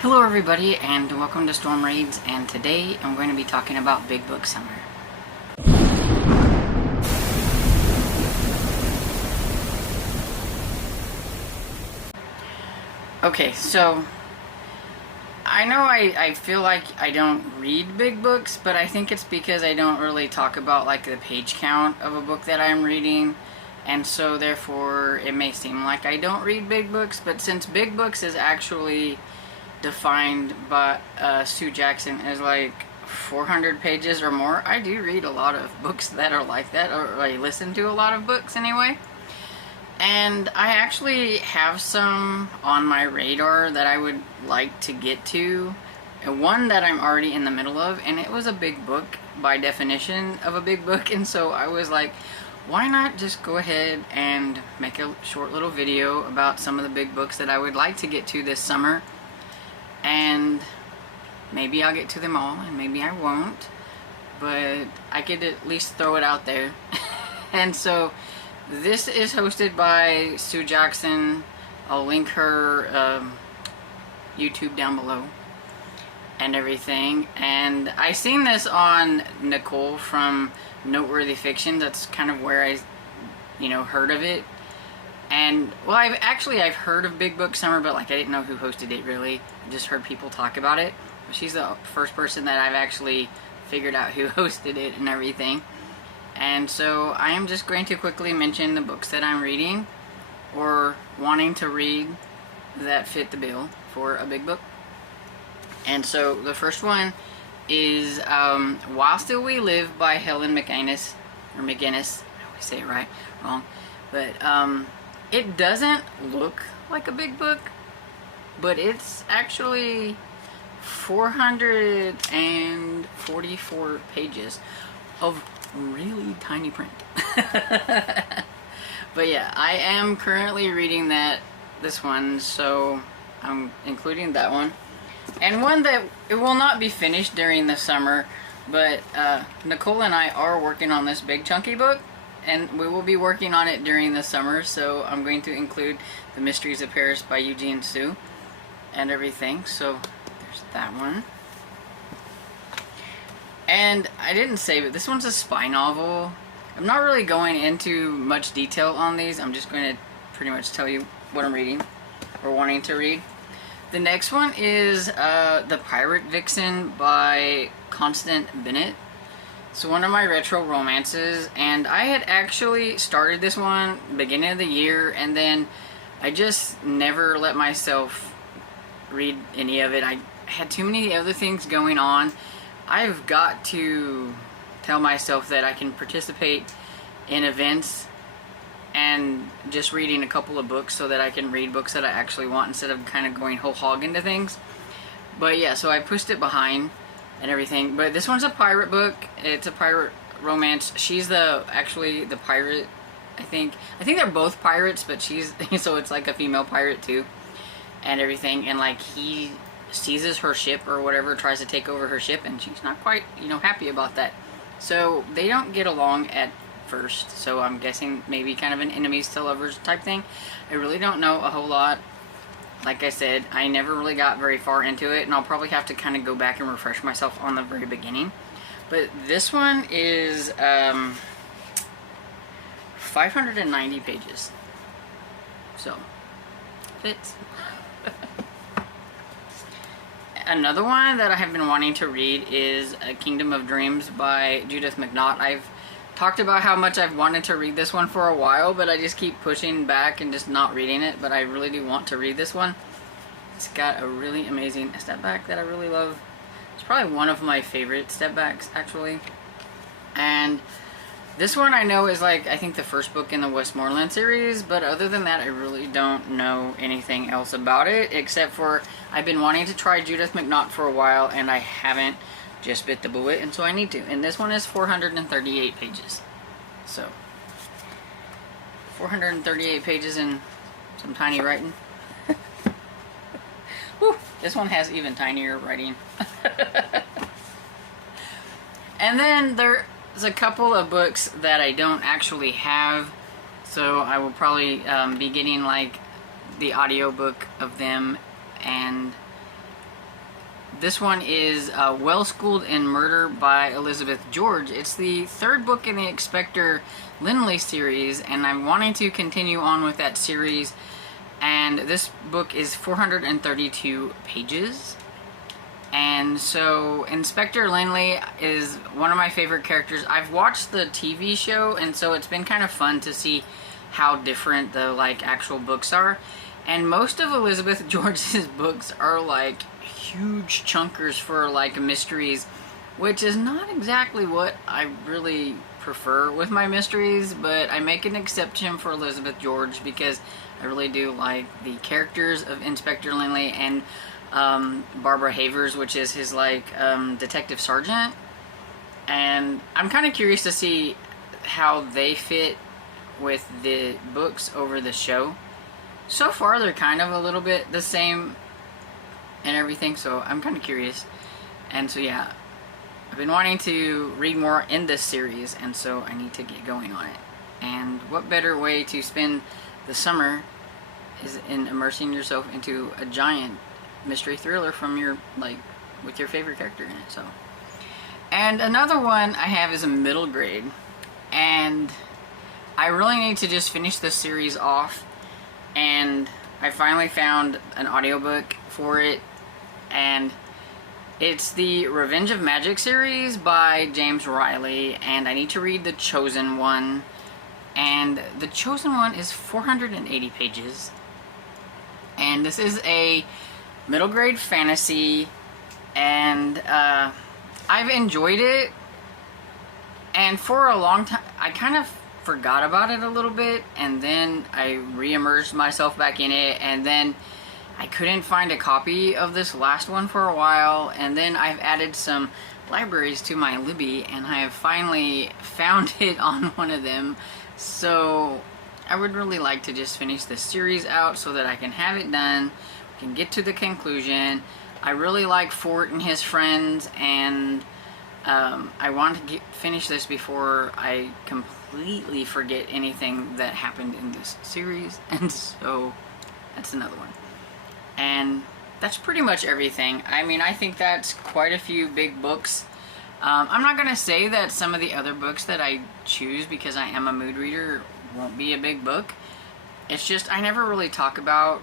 Hello everybody and welcome to Storm Raids, and today I'm going to be talking about Big Book Summer. Okay, so I know I feel like I don't read big books, but I think it's because I don't really talk about like the page count of a book that I'm reading, and so therefore it may seem like I don't read big books. But since big books is actually defined by Sue Jackson as like 400 pages or more, I do read a lot of books that are like that, or I listen to a lot of books anyway. And I actually have some on my radar that I would like to get to. One that I'm already in the middle of, and it was a big book by definition of a big book, and so I was like, why not just go ahead and make a short little video about some of the big books that I would like to get to this summer. And maybe I'll get to them all, and maybe I won't, but I could at least throw it out there. And so this is hosted by Sue Jackson. I'll link her YouTube down below and everything. And I seen this on Nicole from Noteworthy Fiction. That's kind of where I heard of it. And, well, I've heard of Big Book Summer, but, like, I didn't know who hosted it, really. I just heard people talk about it. But she's the first person that I've actually figured out who hosted it and everything. And so I am just going to quickly mention the books that I'm reading or wanting to read that fit the bill for a big book. And so the first one is While Still We Live by Helen McGinnis, or McGinnis. I always say it wrong. But, it doesn't look like a big book, but it's actually 444 pages of really tiny print. But yeah, I am currently reading this one, so I'm including that one. And one that it will not be finished during the summer, but Nicole and I are working on this big chunky book, and we will be working on it during the summer, so I'm going to include The Mysteries of Paris by Eugene Sue and everything. So there's that one. And I didn't say, but this one's a spy novel. I'm not really going into much detail on these. I'm just going to pretty much tell you what I'm reading or wanting to read. The next one is The Pirate Vixen by Constance Bennett. It's one of my retro romances, and I had actually started this one beginning of the year, and then I just never let myself read any of it. I had too many other things going on. I've got to tell myself that I can participate in events and just reading a couple of books so that I can read books that I actually want instead of kind of going whole hog into things. But yeah, so I pushed it behind and everything. But this one's a pirate book. It's a pirate romance. She's actually the pirate, I think they're both pirates, but she's so it's like a female pirate too and everything. And like he seizes her ship or whatever, tries to take over her ship, and she's not quite happy about that. So they don't get along at first, so I'm guessing maybe kind of an enemies to lovers type thing. I really don't know a whole lot. Like I said, I never really got very far into it, and I'll probably have to kind of go back and refresh myself on the very beginning. But this one is 590 pages. So, fits. Another one that I have been wanting to read is A Kingdom of Dreams by Judith McNaught. I've talked about how much I've wanted to read this one for a while, but I just keep pushing back and just not reading it. But I really do want to read this one. It's got a really amazing step back that I really love. It's probably one of my favorite step backs, actually. And this one I know is like, I think the first book in the Westmoreland series, but other than that I really don't know anything else about it, except for I've been wanting to try Judith McNaught for a while, and I haven't just bit the bullet, and so I need to. And this one is 438 pages. So, 438 pages and some tiny writing. Whew, this one has even tinier writing. And then there's a couple of books that I don't actually have, so I will probably be getting like the audiobook of them and this one is Well Schooled in Murder by Elizabeth George. It's the third book in the Inspector Lynley series, and I'm wanting to continue on with that series. And this book is 432 pages. And so Inspector Lynley is one of my favorite characters. I've watched the TV show, and so it's been kind of fun to see how different the like actual books are. And most of Elizabeth George's books are like huge chunkers for like mysteries, which is not exactly what I really prefer with my mysteries, but I make an exception for Elizabeth George because I really do like the characters of Inspector Lynley and Barbara Havers, which is his like detective sergeant, and I'm kind of curious to see how they fit with the books over the show. So far they're kind of a little bit the same and everything, so I'm kind of curious. And so yeah, I've been wanting to read more in this series, and so I need to get going on it. And what better way to spend the summer is in immersing yourself into a giant mystery thriller from your, like, with your favorite character in it. So, and another one I have is a middle grade, and I really need to just finish this series off, and I finally found an audiobook for it, and it's the Revenge of Magic series by James Riley, and I need to read The Chosen One, and The Chosen One is 480 pages, and this is a middle grade fantasy, and I've enjoyed it, and for a long time I kind of forgot about it a little bit, and then I re-immersed myself back in it, and then I couldn't find a copy of this last one for a while, and then I've added some libraries to my Libby, and I have finally found it on one of them. So I would really like to just finish this series out so that I can have it done, we can get to the conclusion. I really like Fort and his friends, and I want to finish this before I completely forget anything that happened in this series, and so that's another one. And that's pretty much everything. I mean, I think that's quite a few big books. I'm not going to say that some of the other books that I choose because I am a mood reader won't be a big book. It's just I never really talk about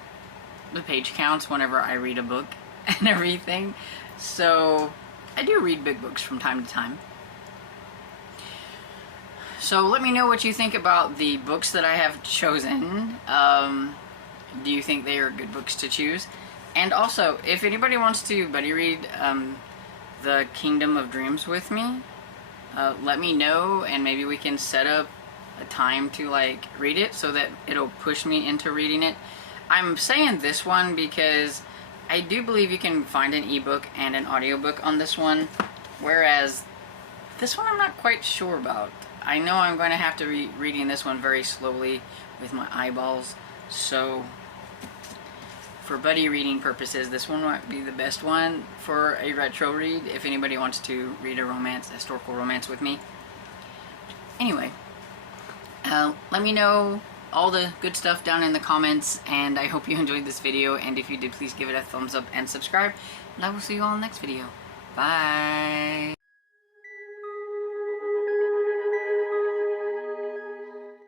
the page counts whenever I read a book and everything. So I do read big books from time to time. So let me know what you think about the books that I have chosen. Do you think they are good books to choose? And also, if anybody wants to buddy read The Kingdom of Dreams with me, let me know, and maybe we can set up a time to like read it so that it'll push me into reading it. I'm saying this one because I do believe you can find an ebook and an audiobook on this one, whereas this one I'm not quite sure about. I know I'm going to have to be reading this one very slowly with my eyeballs, so for buddy reading purposes, this one might be the best one for a retro read if anybody wants to read a romance, historical romance with me. Anyway, let me know all the good stuff down in the comments, and I hope you enjoyed this video, and if you did, please give it a thumbs up and subscribe, and I will see you all in the next video. Bye!